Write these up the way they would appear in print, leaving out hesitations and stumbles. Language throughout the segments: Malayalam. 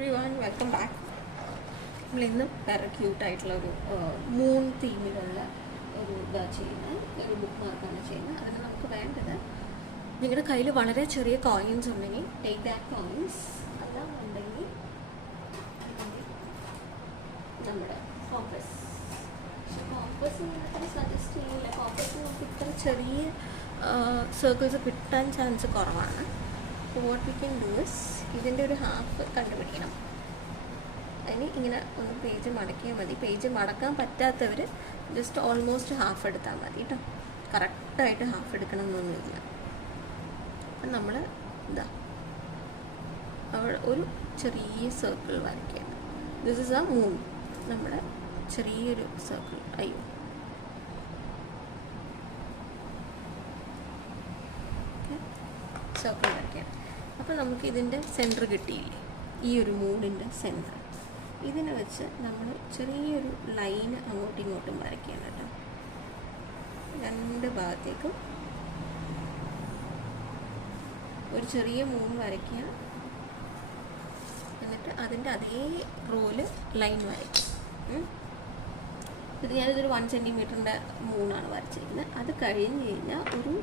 Everyone, welcome back. നമ്മൾ ഇന്നും വേറെ ക്യൂട്ടായിട്ടുള്ളൊരു മൂൺ തീമിലുള്ള ഒരു ഇതാണ് ചെയ്യുന്നത്, ഒരു ബുക്ക് മാർക്കാണ് ചെയ്യുന്നത്. അതിന് നമുക്ക് വേണ്ടത് നിങ്ങളുടെ കയ്യിൽ വളരെ ചെറിയ കോയിൻസ് ഉണ്ടെങ്കിൽ ടേക്ക് ദാറ്റ് കോയിൻസ്, അല്ലാന്നുണ്ടെങ്കിൽ നമ്മുടെ കോമ്പസ്. പക്ഷെ കോമ്പസ് നിങ്ങൾക്ക് സജസ്റ്റ് ചെയ്യില്ല. കോമ്പസ് നമുക്ക് ഇത്ര ചെറിയ സർക്കിൾസ് കിട്ടാൻ ചാൻസ് കുറവാണ്. അപ്പോൾ what we can do is ഇതിൻ്റെ ഒരു ഹാഫ് കണ്ടുപിടിക്കണം. അതിന് ഇങ്ങനെ ഒന്ന് പേജ് മടക്കിയാൽ മതി. പേജ് മടക്കാൻ പറ്റാത്തവർ ജസ്റ്റ് ഓൾമോസ്റ്റ് ഹാഫ് എടുത്താൽ മതി കേട്ടോ. കറക്റ്റായിട്ട് ഹാഫ് എടുക്കണം എന്നൊന്നുമില്ല. അപ്പം നമ്മൾ ഇതാ അവിടെ ഒരു ചെറിയ സർക്കിൾ വരയ്ക്കുകയാണ്. This is A moon. നമ്മുടെ ചെറിയൊരു സർക്കിൾ. അയ്യോ, സർക്കിൾ വരയ്ക്കുകയാണ്. അപ്പോൾ നമുക്ക് ഇതിൻ്റെ സെൻറ്റർ കിട്ടിയില്ലേ, ഈ ഒരു മൂണിൻ്റെ സെൻറ്റർ. ഇതിനെ വെച്ച് നമ്മൾ ചെറിയൊരു ലൈൻ അങ്ങോട്ടും ഇങ്ങോട്ടും വരയ്ക്കുകയാണ് കേട്ടോ. രണ്ട് ഭാഗത്തേക്കും ഒരു ചെറിയ മൂൺ വരയ്ക്കുക. എന്നിട്ട് അതിൻ്റെ അതേ റോല് ലൈൻ വരയ്ക്കും. ഇത് ഞാനിതൊരു 1 സെൻറ്റിമീറ്ററിൻ്റെ മൂണാണ് വരച്ചിരിക്കുന്നത്. അത് കഴിഞ്ഞ് കഴിഞ്ഞാൽ ഒരു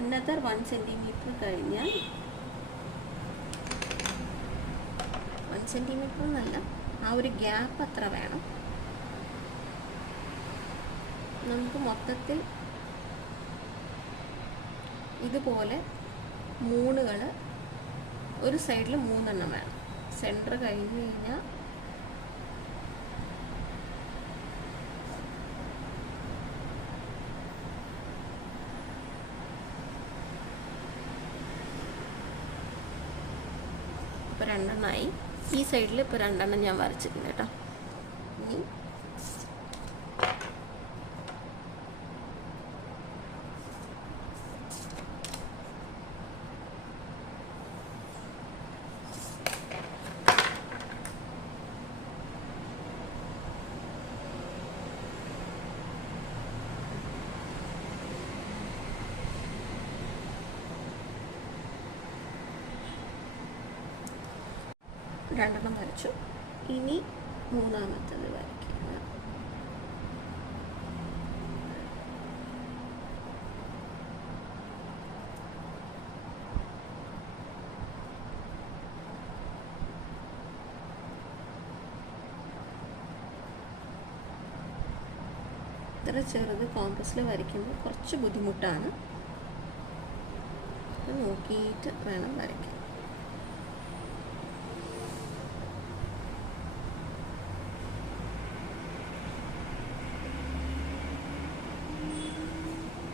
അനദർ 1 സെൻറ്റിമീറ്റർ കഴിഞ്ഞാൽ 1 സെൻറ്റിമീറ്റർ എന്നല്ല, ആ ഒരു ഗ്യാപ്പ് അത്ര വേണം. നമുക്ക് മൊത്തത്തിൽ ഇതുപോലെ മൂണുകൾ ഒരു സൈഡിൽ 3 എണ്ണം വേണം. സെൻറ്റർ കഴിഞ്ഞ് കഴിഞ്ഞാൽ ഇപ്പോൾ 2 എണ്ണമായി. ഈ സൈഡിൽ ഇപ്പോൾ 2 എണ്ണം ഞാൻ വരച്ചിട്ടുണ്ട് കേട്ടോ. ഇനി രണ്ടെണ്ണം വരച്ചു. ഇനി മൂന്നാമത്തത് വരയ്ക്കുക. ഇത്ര ചെറുത് കോമ്പസിൽ വരയ്ക്കുമ്പോൾ കുറച്ച് ബുദ്ധിമുട്ടാണ്. നോക്കിയിട്ട് വേണം വരയ്ക്കാൻ.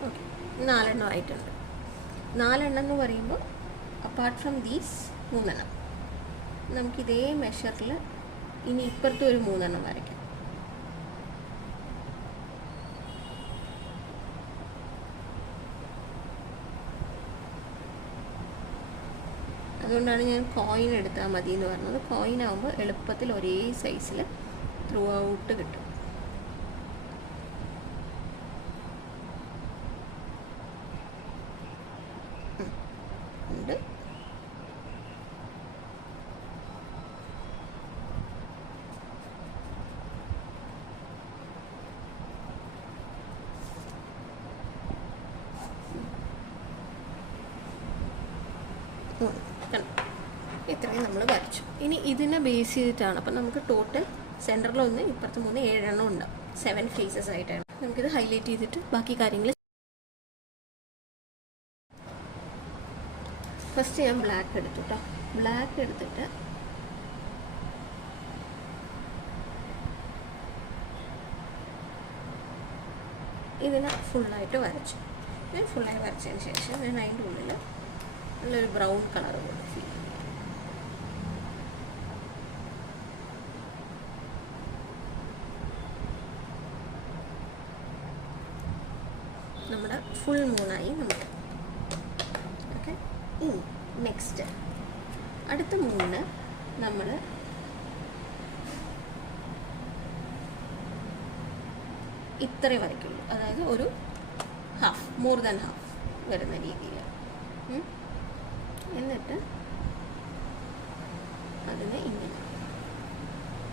ഓക്കെ, 4 എണ്ണം ആയിട്ടുണ്ട്. 4 എണ്ണം എന്ന് പറയുമ്പോൾ അപ്പാർട്ട് ഫ്രം ദീസ് 3 എണ്ണം നമുക്കിതേ മെഷറിൽ ഇനി ഇപ്പുറത്തും ഒരു 3 എണ്ണം വരയ്ക്കാം. അതുകൊണ്ടാണ് ഞാൻ കോയിൻ എടുത്താൽ മതി എന്ന് പറഞ്ഞത്. കോയിൻ ആകുമ്പോൾ എളുപ്പത്തിൽ ഒരേ സൈസിൽ ത്രൂ ഔട്ട് കിട്ടും. ഉണ്ട്. ഇത്രയും നമ്മൾ വരച്ചു. ഇനി ഇതിനെ ബേസ് ചെയ്തിട്ടാണ്. അപ്പം നമുക്ക് ടോട്ടൽ സെൻറ്ററിൽ 1, ഇപ്പുറത്ത് 3, 7 എണ്ണം ഉണ്ടാവും. 7 ഫേസസ് ആയിട്ടാണ്. നമുക്കിത് ഹൈലൈറ്റ് ചെയ്തിട്ട് ബാക്കി കാര്യങ്ങൾ. ഫസ്റ്റ് ഞാൻ ബ്ലാക്ക് എടുത്തു കേട്ടോ. ബ്ലാക്ക് എടുത്തിട്ട് ഇതിനെ ഫുള്ളായിട്ട് വരച്ചു. ഞാൻ ഫുള്ളായി വരച്ചതിന് ശേഷം ഞാൻ അതിൻ്റെ ഉള്ളിൽ നല്ലൊരു ബ്രൗൺ കളർ പോലെ ഫീൽ ചെയ്യും. നമ്മുടെ ഫുൾ മൂണായി നമുക്ക്. ഓക്കെ, ഇനി നെക്സ്റ്റ് അടുത്ത മൂന്ന് നമ്മൾ ഇത്രേ വരയ്ക്കുള്ളൂ. അതായത് ഒരു ഹാഫ്, മോർ ദാൻ ഹാഫ് വരുന്ന രീതിയിൽ. എന്നിട്ട് അതിനെ ഇങ്ങനെ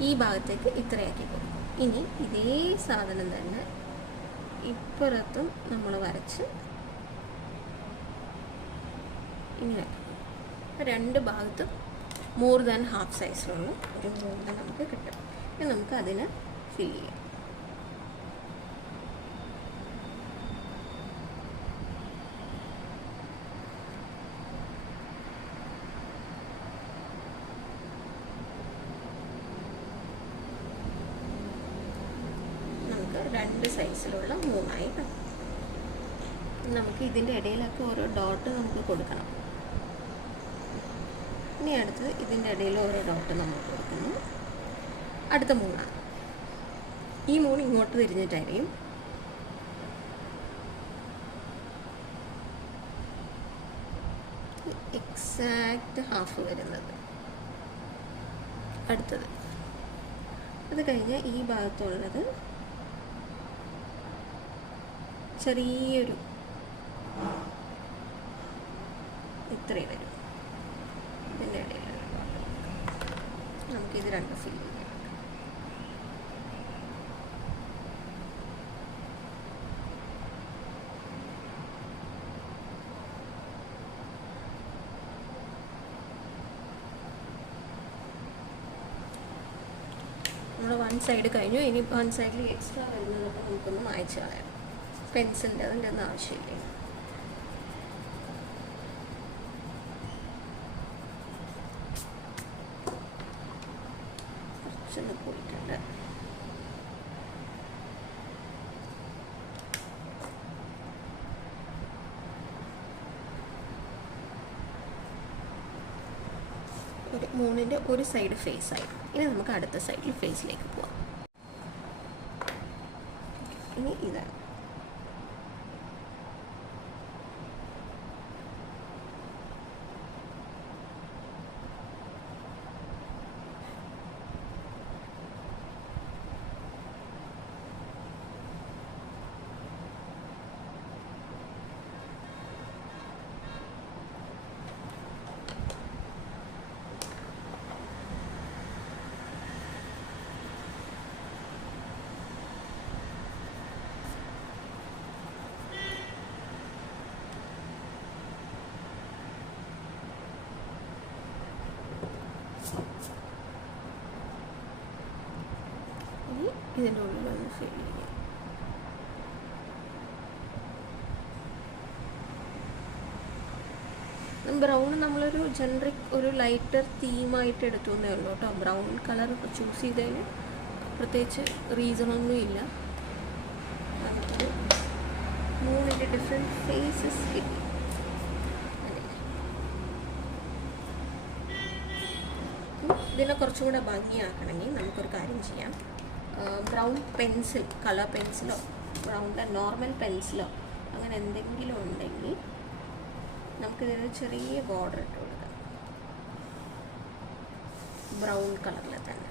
ഈ ഭാഗത്തേക്ക് ഇത്രയാക്കി കൊടുക്കും. ഇനി ഇതേ സാധനം തന്നെ ഇപ്പുറത്തും നമ്മൾ വരച്ച് ഇങ്ങനെ രണ്ട് ഭാഗത്തും മോർ ദാൻ ഹാഫ് സൈസിലുള്ള ഒരു മോൾഡ് നമുക്ക് കിട്ടും. ഇനി നമുക്ക് അതിനെ ഫില്ല് ചെയ്യാം. നമുക്ക് രണ്ട് സൈസിലുള്ള മൂന്നായി കാണാം. നമുക്ക് ഇതിൻ്റെ ഇടയിലൊക്കെ ഓരോ ഡോട്ട് നമുക്ക് കൊടുക്കണം. ഇനി അടുത്ത് ഇതിൻ്റെ ഇടയിൽ ഓരോ ഡോട്ട് നമ്മൾ കൊടുക്കുന്നു. അടുത്ത മൂന്നാണ്. ഈ മൂന്ന് ഇങ്ങോട്ട് തിരിഞ്ഞിട്ടായിരിക്കും. എക്സാക്റ്റ് ഹാഫ് വരുന്നത്. അടുത്തത് അത് കഴിഞ്ഞ് ഈ ഭാഗത്തുള്ളത് ചെറിയൊരു ഇത്രയും വരും. ഇതിൻ്റെ ഇടയിൽ നമുക്കിത് രണ്ട് ഫില്ല് ചെയ്യാം. നമ്മൾ വൺ സൈഡ് കഴിഞ്ഞു. ഇനി വൺ സൈഡിൽ എക്സ്ട്രാ വരുന്നതൊക്കെ നമുക്കൊന്ന് മായ്ച്ച് കളയാം. പെൻസിലിൻ്റെ അതിൻ്റെ ഒന്നും ആവശ്യമില്ല. കുറച്ചൊന്ന് പോയിട്ടുണ്ട്. ഒരു മൂന്നിൻ്റെ ഒരു സൈഡ് ഫേസ് ആയി. ഇനി നമുക്ക് അടുത്ത സൈഡിൽ ഫേസിലേക്ക് പോവാം. ഇനി ഇതാണ്. ഇതിൻ്റെ ഉള്ളിലൊന്ന് ഫില്ല് ചെയ്യാം. ബ്രൗൺ നമ്മളൊരു ജനറിക് ഒരു ലൈറ്റർ തീമായിട്ട് എടുത്തു എന്നേ ഉള്ളൂ കേട്ടോ. ബ്രൗൺ കളർ ചൂസ് ചെയ്തതിന് പ്രത്യേകിച്ച് റീസണൊന്നും ഇല്ല. നമുക്കൊരു മൂന്നിൻ്റെ ഡിഫറെൻറ്റ് ഫേസസ് കിട്ടി. ഇതിനെ കുറച്ചും കൂടെ ഭംഗിയാക്കണമെങ്കിൽ നമുക്കൊരു കാര്യം ചെയ്യാം. ബ്രൗൺ പെൻസിൽ, കളർ പെൻസിലോ ബ്രൗണിൻ്റെ നോർമൽ പെൻസിലോ അങ്ങനെ എന്തെങ്കിലും ഉണ്ടെങ്കിൽ നമുക്കിതിന് ചെറിയ ബോർഡർ ഇട്ട് കൊടുക്കാം. ബ്രൗൺ കളറിൽ തന്നെ.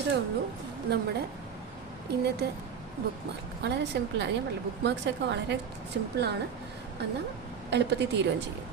ഇത്രയേ ഉള്ളൂ നമ്മുടെ ഇന്നത്തെ ബുക്ക് മാർക്ക്. വളരെ സിമ്പിളാണ്. ഞാൻ പറഞ്ഞില്ല, ബുക്ക് മാർക്സൊക്കെ വളരെ സിമ്പിളാണ്, എന്നാൽ എളുപ്പത്തിൽ തീരുകയും ചെയ്യും.